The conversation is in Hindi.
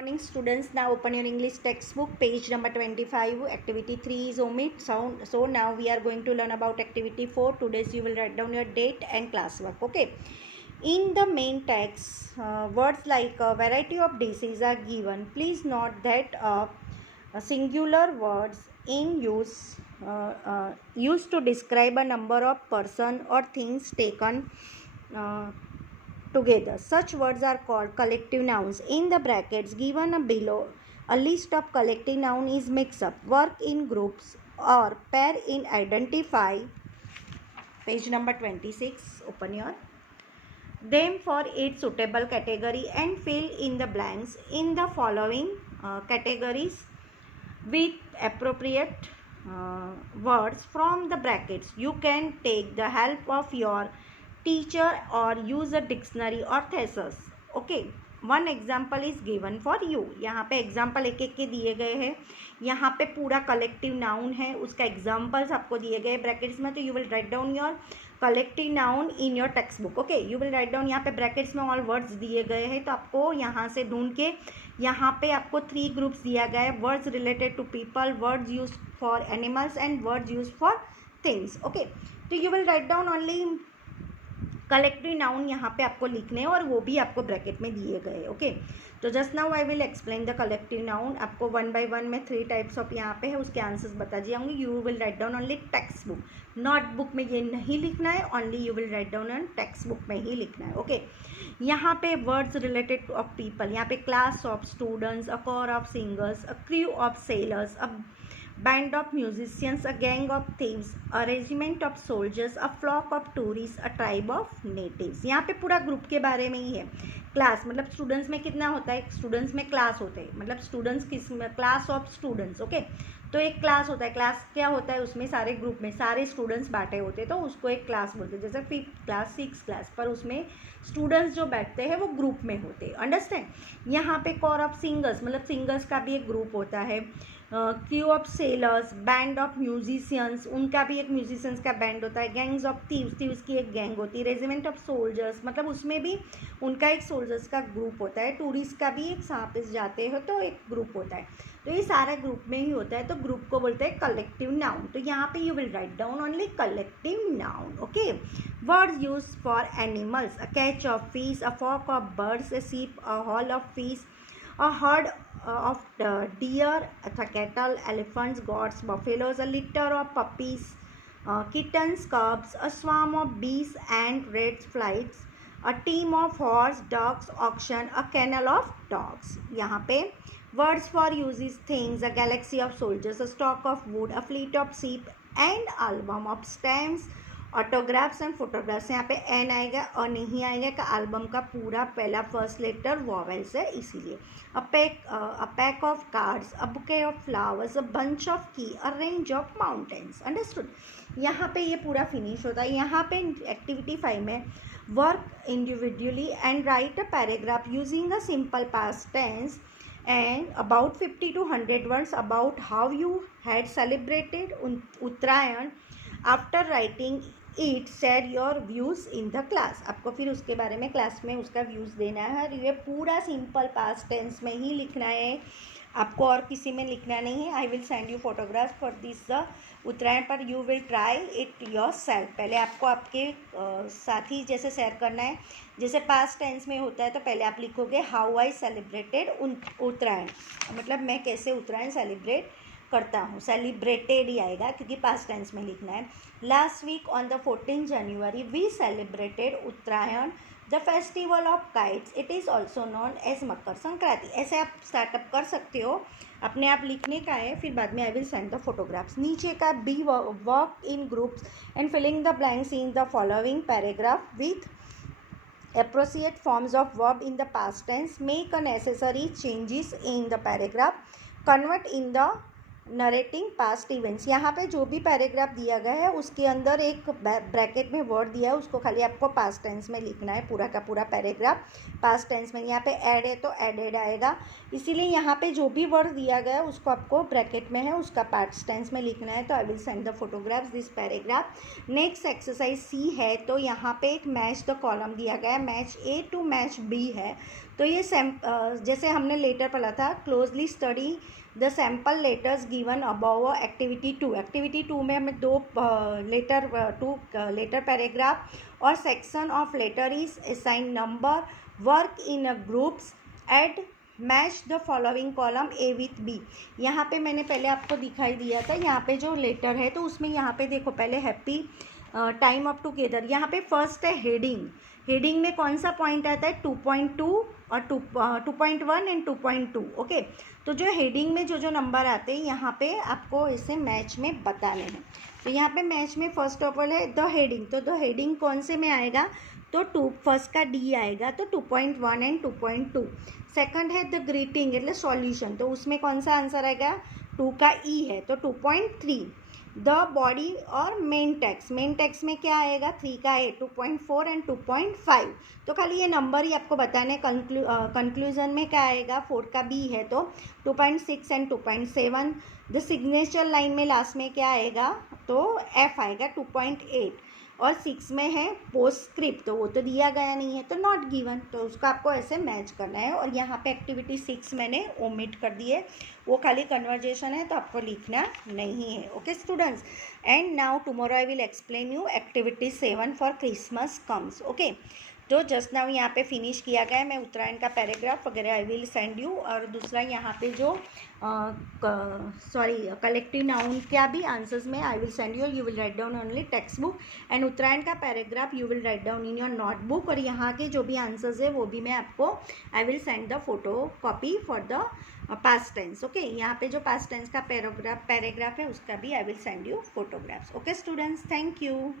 Morning students, now open your English textbook, page number 25. Activity 3 is omit. So now we are going to learn about activity 4. Today's you will write down your date and classwork. Okay. In the main text, words like a variety of diseases are given. Please note that singular words in use used to describe a number of person or things taken together. Such words are called collective nouns. In the brackets given below, a list of collective noun is mixed up. Work in groups or pair in identify. Page number 26. Open your them for its suitable category and fill in the blanks in the following categories with appropriate words from the brackets. You can take the help of your teacher or use a dictionary or thesaurus. Okay, one example is given for you. यहाँ पे एग्जाम्पल एक एक के दिए गए हैं. यहाँ पे पूरा कलेक्टिव नाउन है, उसका एग्जाम्पल्स आपको दिए गए ब्रैकेट्स में. तो you will write down your collective noun in your text book. Okay, you will write down. यहाँ पे ब्रैकेट्स में ऑल वर्ड्स दिए गए हैं, तो आपको यहाँ से ढूंढ के यहाँ पे आपको 3 ग्रुप्स दिया गया है. Words related to people, words use for animals and words use for things. Okay, तो you will write down only collective noun यहाँ पे आपको लिखने हैं और वो भी आपको ब्रैकेट में दिए गए. ओके, तो just now I will explain the collective noun. आपको 1 by 1 में 3 टाइप्स ऑफ यहाँ पे है, उसके आंसर्स बता दिए होंगे. You will write down only text book. Notebook में ये नहीं लिखना है, only you will write down on text book में ही लिखना है. ओके, यहाँ पे वर्ड्स रिलेटेड ऑफ पीपल, यहाँ पे class of students, a core of singers, a crew of sellers, a band of musicians, a gang of thieves, a regiment of soldiers, a flock of tourists, a tribe of natives. यहाँ पे पूरा ग्रुप के बारे में ही है. क्लास मतलब स्टूडेंट्स में कितना होता है, स्टूडेंट्स में क्लास होते हैं, मतलब स्टूडेंट्स किस में, क्लास ऑफ स्टूडेंट्स. ओके, तो एक क्लास होता है. क्लास क्या होता है, उसमें सारे ग्रुप में सारे स्टूडेंट्स बांटे होते हैं, तो उसको एक क्लास बोलते हैं. जैसे 5th क्लास 6th क्लास पर उसमें स्टूडेंट्स जो बैठते हैं वो ग्रुप में होते हैं. अंडरस्टैंड. यहाँ पे कोर ऑफ सिंगर्स मतलब सिंगर्स का भी एक ग्रुप होता है. Crew of sellers, band of musicians, उनका भी एक म्यूजिशियंस का बैंड होता है. गैंग्स ऑफ थीव्स, थीव्स की एक गैंग होती है. रेजिमेंट ऑफ सोल्जर्स मतलब उसमें भी उनका एक सोल्जर्स का ग्रुप होता है. टूरिस्ट का भी एक साथ जाते हो तो एक ग्रुप होता है. तो ये सारा ग्रुप में ही होता है, तो ग्रुप को बोलते हैं कलेक्टिव नाउन. तो यहाँ पे you will write down only collective noun. Okay, words use for animals, a catch of fish, a flock of birds, a sheep, a haul of fish, a herd of deer, cattle, elephants, goats, buffaloes, a litter of puppies, kittens, cubs, a swarm of bees and red flies, a team of horse, ducks, auction, a kennel of dogs. यहाँ पे words for uses things, a galaxy of soldiers, a stock of wood, a fleet of sheep, and album of stamps, autographs and photographs. यहाँ पे एन आएगा और नहीं आएगा का एल्बम का पूरा पहला फर्स्ट लेटर वॉवेल्स है, इसीलिए. A pack of cards, a bouquet of flowers, a bunch of key, a range of mountains. Understood. यहाँ पे ये पूरा फिनिश होता है. यहाँ पे एक्टिविटी 5 में work individually and write a paragraph using a simple past tense and about 50 to 100 words about how you had celebrated Uttarayan. After writing it, share your views in the class. आपको फिर उसके बारे में क्लास में उसका व्यूज़ देना है. और ये पूरा सिंपल पास्ट टेंस में ही लिखना है, आपको और किसी में लिखना नहीं है. I will send you photographs for this Uttarayan, पर you will try it yourself. पहले आपको आपके साथी जैसे शेयर करना है. जैसे पास्ट टेंस में होता है तो पहले आप लिखोगे हाउ आई सेलिब्रेटेड उत्तरायण, मतलब मैं कैसे उत्तरायण सेलिब्रेट करता हूँ. सेलिब्रेटेड ही आएगा क्योंकि पास्ट टेंस में लिखना है. Last week on the 14 January we celebrated Uttarayan, the festival of kites. It is also known as Makar Sankranti. ऐसे आप स्टार्टअप कर सकते हो, अपने आप लिखने का है, फिर बाद में I will send the photographs. नीचे का B work in groups and filling the blanks in the following paragraph with appropriate forms of verb in the past tense. Make a necessary changes in the paragraph. Convert in the narrating past events. यहाँ पे जो भी पैराग्राफ दिया गया है उसके अंदर एक ब्रैकेट में वर्ड दिया है, उसको खाली आपको पास्ट टेंस में लिखना है. पूरा का पूरा पैराग्राफ पास्ट टेंस में. यहाँ पे ऐड है तो एडेड आएगा, इसीलिए यहाँ पे जो भी वर्ड दिया गया है उसको आपको ब्रैकेट में है उसका पास्ट टेंस में लिखना है. तो I will send the photographs this paragraph. Next exercise C है, तो यहाँ पे एक मैच द कॉलम दिया गया है. Match A to match B है, तो ये जैसे हमने लेटर पढ़ा था, closely study the sample letters given above activity 2। Activity 2 में हमें दो लेटर पैराग्राफ और section of letter is assign number, work in a groups, and match the following column A with B. यहाँ पे मैंने पहले आपको दिखाई दिया था, यहाँ पे जो लेटर है तो उसमें यहाँ पे देखो पहले हैप्पी टाइम ऑफ टुगेदर, यहाँ पे फर्स्ट है हेडिंग। हेडिंग में कौन सा पॉइंट आता है 2.2 और 2.1 एंड 2.2। ओके, तो जो हेडिंग में जो जो नंबर आते हैं यहाँ पे आपको इसे मैच में बताने हैं। तो यहाँ पे मैच में फर्स्ट ऑफ ऑल है द हेडिंग, तो द हेडिंग कौन से में आएगा तो फर्स्ट का डी आएगा, तो 2.1 एंड 2.2। सेकंड है द ग्रीटिंग એટલે सॉल्यूशन, तो उसमें कौन सा आंसर आएगा 2 का ई है तो 2.3। द बॉडी और मेन टेक्स्ट में क्या आएगा 3 का ए 2.4 एंड 2.5। तो खाली ये नंबर ही आपको बताने। कंक्लूजन में क्या आएगा 4 का बी है तो 2.6 एंड 2.7। द सिग्नेचर लाइन में लास्ट में क्या आएगा तो एफ आएगा 2.8। और 6 में है पोस्टस्क्रिप्ट, तो वो तो दिया गया नहीं है तो नॉट गिवन, तो उसको आपको ऐसे मैच करना है। और यहाँ पे एक्टिविटी 6 मैंने ओमिट कर दी है, वो खाली कन्वर्जेशन है तो आपको लिखना नहीं है। Okay students, and now tomorrow I will explain you activity 7 for Christmas comes. Okay, तो जस्ट नाउ यहाँ पे फिनिश किया गया है, मैं उत्तरायण का पैराग्राफ वगैरह आई विल सेंड यू। और दूसरा यहाँ पे जो कलेक्टिव नाउन क्या भी आंसर्स में I will send you will write down only textbook, and Uttarayan का paragraph you will write down in your notebook. और यहाँ के जो भी आंसर्स है वो भी मैं आपको I will send the photocopy for the past tense. Okay, यहाँ पे जो पास्ट टेंस का पैराग्राफ है उसका भी आई will send you photographs. Okay students, thank you.